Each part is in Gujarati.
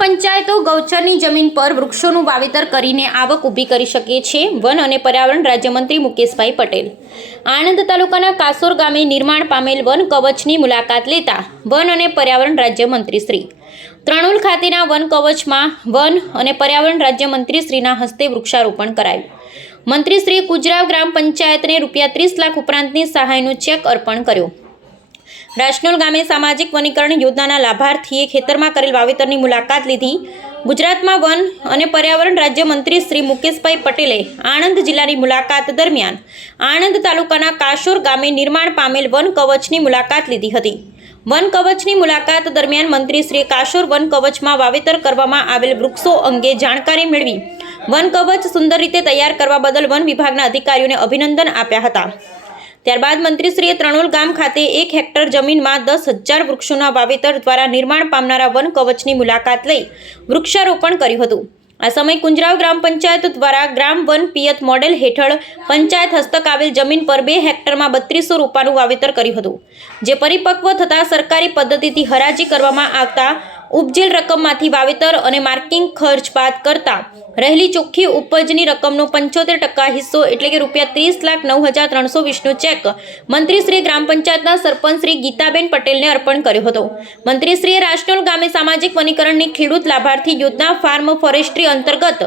પંચાયતો ગૌચરની જમીન પર વૃક્ષોનું વાવેતર કરીને આવક ઊભી કરી શકે છે. વન અને પર્યાવરણ રાજ્યમંત્રી મુકેશભાઈ પટેલ. આણંદ તાલુકાના કાસોર ગામે નિર્માણ પામેલ વન કવચની મુલાકાત લેતા વન અને પર્યાવરણ રાજ્યમંત્રી શ્રી ત્રણુલ ખાતેના વન કવચમાં વન અને પર્યાવરણ રાજ્યમંત્રી શ્રીના હસ્તે વૃક્ષારોપણ કરાયું. મંત્રીશ્રીએ કુજરાવ ગ્રામ પંચાયતને રૂપિયા ત્રીસ લાખ ઉપરાંતની સહાયનો ચેક અર્પણ કર્યો. રાષ્ટ્રોલ ગામે સામાજિક વનીકરણ યોજનાના લાભાર્થીએ ખેતરમાં કરેલ વાવેતરની મુલાકાત લીધી. ગુજરાતમાં વન અને પર્યાવરણ રાજ્યમંત્રી શ્રી મુકેશભાઈ પટેલે આણંદ જિલ્લાની મુલાકાત દરમિયાન આણંદ તાલુકાના કાશોર ગામે નિર્માણ પામેલ વન કવચની મુલાકાત લીધી હતી. વન કવચની મુલાકાત દરમિયાન મંત્રીશ્રીએ કાશોર વન કવચમાં વાવેતર કરવામાં આવેલ વૃક્ષો અંગે જાણકારી મેળવી. વન કવચ સુંદર રીતે તૈયાર કરવા બદલ વન વિભાગના અધિકારીઓને અભિનંદન આપ્યા હતા. ત્યારબાદ મંત્રીશ્રીએ ત્રણોલ ગામ ખાતે એક હેક્ટર જમીનમાં દસ હજાર વૃક્ષોના વાવેતર દ્વારા નિર્માણ પામનારા વન કવચની મુલાકાત લઈ વૃક્ષારોપણ કર્યું હતું. આ સમયે કુંજરાવ ગ્રામ પંચાયત દ્વારા ગ્રામ વન પિયત મોડેલ હેઠળ પંચાયત હસ્તક આવેલ જમીન પર બે હેક્ટરમાં બત્રીસો રૂપાનું વાવેતર કર્યું હતું, જે પરિપક્વ થતાં સરકારી પદ્ધતિથી હરાજી કરવામાં આવતા ઉપજેલ રકમમાંથી વાવેતર અને માર્કિંગ ખર્ચ બાદ કરતા રહેલી ચોખ્ખી ઉપજની રકમનો પંચોતેર ટકા હિસ્સો એટલે કે રૂપિયા ત્રીસ લાખ નવ હજાર ત્રણસો વીસનો ચેક મંત્રીશ્રી ગ્રામ પંચાયતના સરપંચ શ્રી ગીતાબેન પટેલને અર્પણ કર્યો હતો. મંત્રીશ્રીએ રાશનોલ ગામે સામાજિક વનીકરણની ખેડૂત લાભાર્થી યોજના ફાર્મ ફોરેસ્ટ્રી અંતર્ગત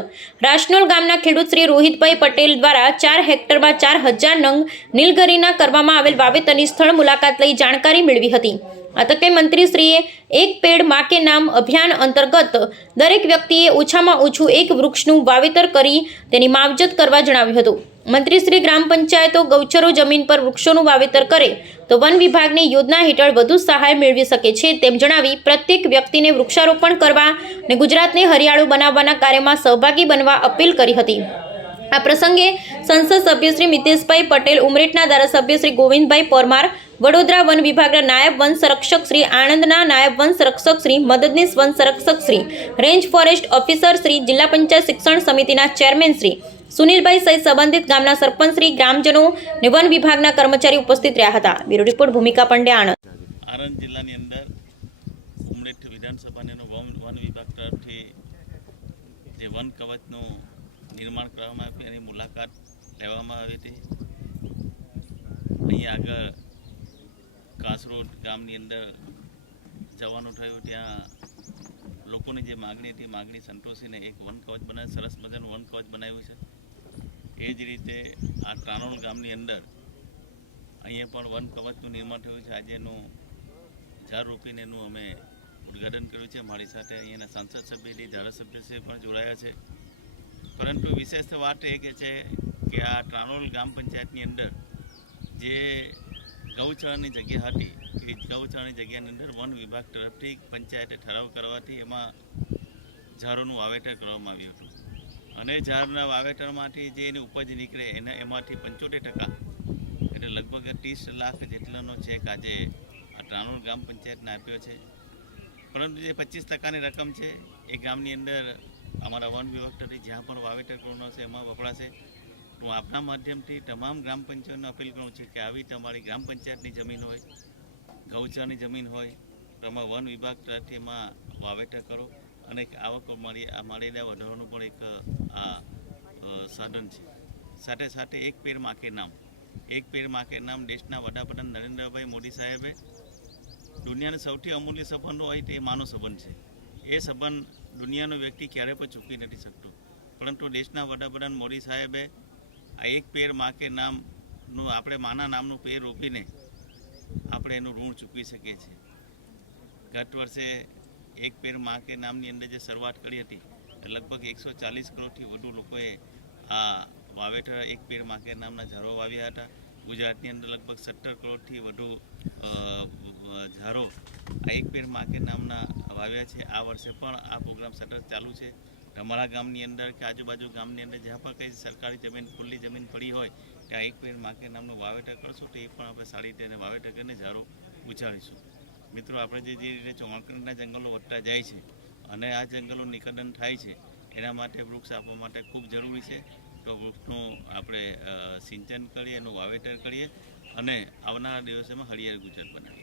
રાશનોલ ગામના ખેડૂત શ્રી રોહિતભાઈ પટેલ દ્વારા ચાર હેક્ટરમાં ચાર હજાર નંગ નીલગરીના કરવામાં આવેલ વાવેતરની સ્થળ મુલાકાત લઈ જાણકારી મેળવી હતી. આ તકે મંત્રીશ્રીએ એક પેડ મા કે નામ અભિયાન અંતર્ગત દરેક વ્યક્તિએ ઓછામાં ઓછું એક વૃક્ષનું વાવેતર કરી તેની માવજત કરવા જણાવ્યું હતું. મંત્રીશ્રી ગ્રામ પંચાયતો ગૌચરો જમીન પર વૃક્ષોનું વાવેતર કરે તો વન વિભાગની યોજના હેઠળ વધુ સહાય મેળવી શકે છે તેમ જણાવી પ્રત્યેક વ્યક્તિને વૃક્ષારોપણ કરવા અને ગુજરાતને હરિયાળું બનાવવાના કાર્યમાં સહભાગી બનવા અપીલ કરી હતી. આ પ્રસંગે સંસદ સભ્ય શ્રી મિતેશભાઈ પટેલ, ઉમરેઠના ધારાસભ્ય શ્રી ગોવિંદભાઈ પરમાર વડોદરા વન વિભાગના નાયબ વન સંરક્ષક શ્રી આણંદના નાયબ વન સંરક્ષક શ્રી મદદનીશ વન સંરક્ષક Shri range forest officer Shri જિલ્લા પંચાયત શિક્ષણ સમિતિના ચેરમેન શ્રી સુનિલભાઈ સહિત સંબંધિત ગામના સરપંચ શ્રી ગ્રામજનો ને વન વિભાગના કર્મચારી ઉપસ્થિત રહ્યા હતા. બ્યુરો રિપોર્ટ ભૂમિકા પંડ્યા, આણંદ. આણંદ જિલ્લાની અંદર ઉમરેઠ વિધાનસભાની વન વિભાગ તરફથી જે વન કવચનું નિર્માણ કરવામાં આવ્યું એની મુલાકાત લેવામાં આવી હતી. અહીં આગળ કાસરોડ ગામની અંદર જવાનું થયું. ત્યાં લોકોની જે માગણી હતી, માગણી સંતોષીને એક વન કવચ બનાવે સરસ મજાનું વન કવચ બનાવ્યું છે. એ જ રીતે આ ત્રાણોલ ગામની અંદર અહીંયા પણ વન કવચનું નિર્માણ થયું છે. આજે એનું ઝાડ રોપીને એનું અમે ઉદ્ઘાટન કર્યું છે. મારી સાથે અહીંયાના સાંસદ સભ્યની ધારાસભ્યશ્રી પણ જોડાયા છે. પરંતુ વિશેષ વાત એ કે છે કે આ ત્રાણોલ ગ્રામ પંચાયતની અંદર જે ગૌચાળાની જગ્યા હતી. એ ગૌચાળાની જગ્યાની અંદર વન વિભાગ તરફથી પંચાયતે ઠરાવ કરવાથી એમાં ઝાડોનું વાવેતર કરવામાં આવ્યું હતું. અને ઝાડના વાવેતરમાંથી જે એની ઉપજ નીકળે એના એમાંથી પંચોતેર ટકા એટલે લગભગ ત્રીસ લાખ જેટલાનો ચેક આજે આ ત્રાણુર ગ્રામ પંચાયતને આપ્યો છે. પરંતુ જે પચીસ ટકાની રકમ છે, એ ગામની અંદર અમારા વન વિભાગ તરફથી જ્યાં પણ વાવેતર કરવાનું છે એમાં વપરાશે. હું આપના માધ્યમથી તમામ ગ્રામ પંચાયતને અપીલ કરું છું કે આવી તમારી ગ્રામ પંચાયતની જમીન હોય ગૌચરની જમીન હોય તો એમાં વન વિભાગ તરફથી એમાં વાવેતર કરો અને આવક મારી આ માળીદા વધારવાનું પણ એક, આ સાધન છે. સાથે સાથે એક પેર માકે નામ. એક પેર માકે નામ દેશના વડાપ્રધાન નરેન્દ્રભાઈ મોદી સાહેબે દુનિયાનો સૌથી અમૂલ્ય સંબંધ હોય તે માનવ સંબંધ છે. એ સંબંધ દુનિયાનો વ્યક્તિ ક્યારે પણ ચૂકી નથી શકતો. પરંતુ દેશના વડાપ્રધાન મોદી સાહેબે આ એક પેર માકે નામનું, આપણે માના નામનું પેર રોપીને આપણે એનું ઋણ ચૂકવી શકીએ છીએ. ગત વર્ષે એક પેર માકે નામની અંદર જે શરૂઆત કરી હતી લગભગ એકસો ચાલીસ કરોડથી વધુ લોકોએ આ વાવેતર, એક પેર માકે નામના ઝાડો વાવ્યા હતા. ગુજરાતની અંદર લગભગ સત્તર કરોડથી વધુ ઝાડો આ એક પેર માકે નામના વાવ્યા છે. આ વર્ષે પણ આ પ્રોગ્રામ સતત ચાલુ છે. તમારા ગામની અંદર કે આજુબાજુ ગામની અંદર જ્યાં પણ કંઈ સરકારી જમીન, ખુલ્લી જમીન પડી હોય, ત્યાં એક પેડ માકે નામનું વાવેતર કરશું તો એ પણ આપણે સારી રીતે વાવેતર કરીને ઝાડો ઉછાળીશું. મિત્રો, આપણે જે રીતે ચોમાકરના જંગલો વધતા જાય છે અને આ જંગલો નિકંદન થાય છે, એના માટે વૃક્ષ આપવા માટે ખૂબ જરૂરી છે તો વૃક્ષનું આપણે સિંચન કરીએ, એનું વાવેતર કરીએ અને આવનારા દિવસોમાં હરિયાળી ગુજરાત બનાવીએ.